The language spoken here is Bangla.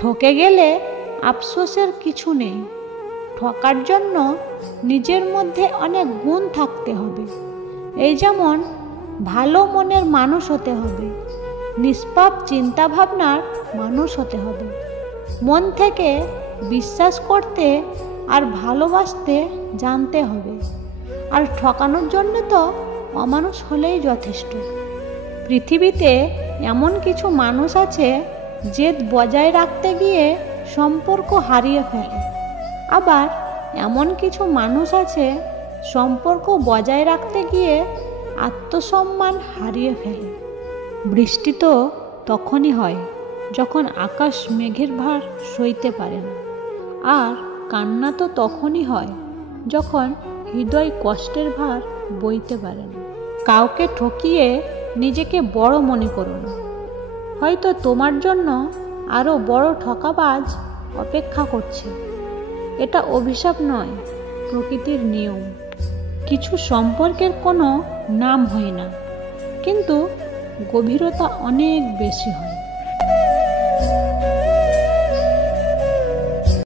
ঠকে গেলে আফসোসের কিছু নেই। ঠকার জন্য নিজের মধ্যে অনেক গুণ থাকতে হবে। এই যেমন ভালো মনের মানুষ হতে হবে, নিষ্পাপ চিন্তাভাবনার মানুষ হতে হবে, মন থেকে বিশ্বাস করতে আর ভালোবাসতে জানতে হবে। আর ঠকানোর জন্য তো অমানুষ হলেই যথেষ্ট। পৃথিবীতে এমন কিছু মানুষ আছে জেদ বজায় রাখতে গিয়ে সম্পর্ক হারিয়ে ফেলে, আবার এমন কিছু মানুষ আছে সম্পর্ক বজায় রাখতে গিয়ে আত্মসম্মান হারিয়ে ফেলে। বৃষ্টি তো তখনই হয় যখন আকাশ মেঘের ভার সইতে পারে না, আর কান্না তো তখনই হয় যখন হৃদয় কষ্টের ভার বইতে পারে না। কাউকে ঠকিয়ে নিজেকে বড় মনে করো না, হয়তো তোমার জন্য আরও বড় ঠকাবাজ অপেক্ষা করছে। এটা অভিশাপ নয়, প্রকৃতির নিয়ম। কিছু সম্পর্কের কোনো নাম হয় না, কিন্তু গভীরতা অনেক বেশি হয়।